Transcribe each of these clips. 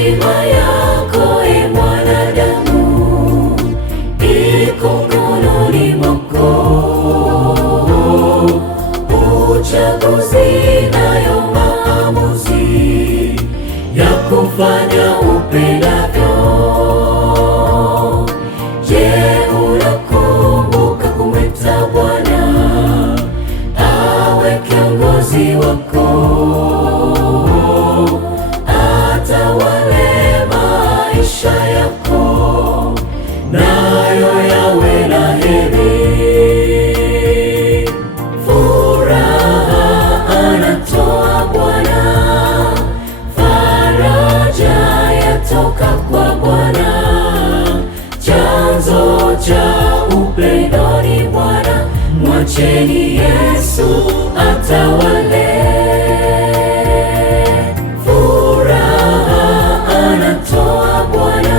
Hatima yako e mwanadamu iko mkononi mwako. Uchaguzi nayo maamuzi ya kufanya upendavyo. Je, unakumbuka kumwita Bwana awe kiongozi wako? Atawale maisha yako, nayo yawe na heri. Furaha anatoa Bwana, faraja yatoka kwa Bwana. Chanzo cha upendo ni Bwana, mwacheni Yesu atawale. Furaha anatoa Bwana,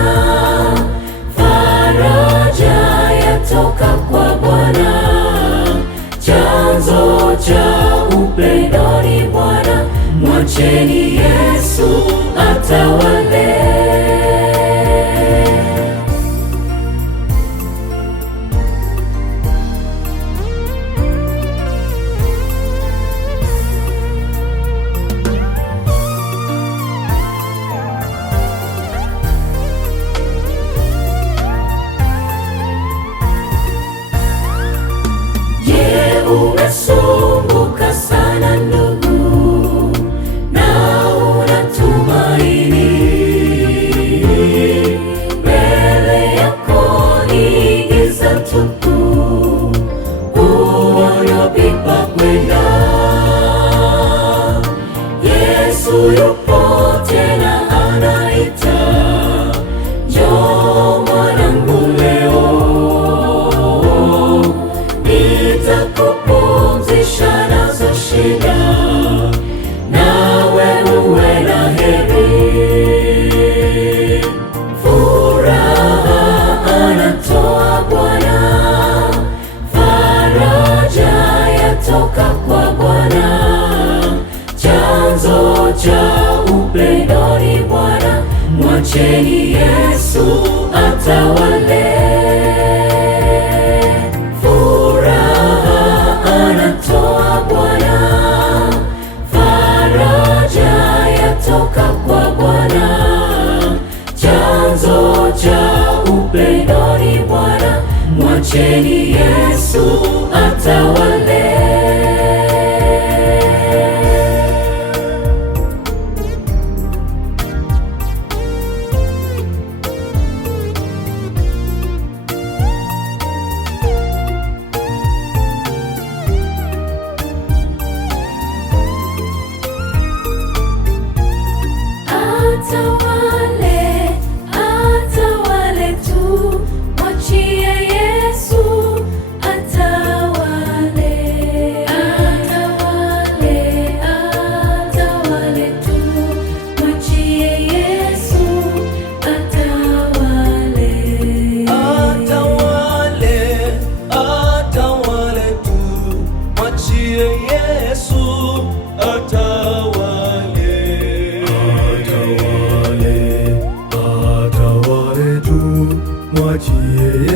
faraja yatoka kwa Bwana. Chanzo cha upendo ni Bwana, mwacheni Yesu atawale. Umesumbuka sana ndugu, na unatumaini mbele yako ni giza tupu, huoni pa kwenda. Yesu yupo tena anaita, njoo mwanangu leo, nitakupumzisha nazo shida, nawe uwe na heri. Furaha anatoa Bwana, faraja yatoka kwa Bwana. Chanzo cha upendo ni Bwana, mwacheni Yesu atawale. Anatoa Bwana, faraja yatoka kwa Bwana. Chanzo cha upendo ni Bwana, mwacheni Yesu atawale. Atawale, atawale tu, mwachie Yesu atawale. Atawale, atawale tu, mwachie Yesu atawale. Atawale, atawale tu, mwachie Yesu atawale. Mwachie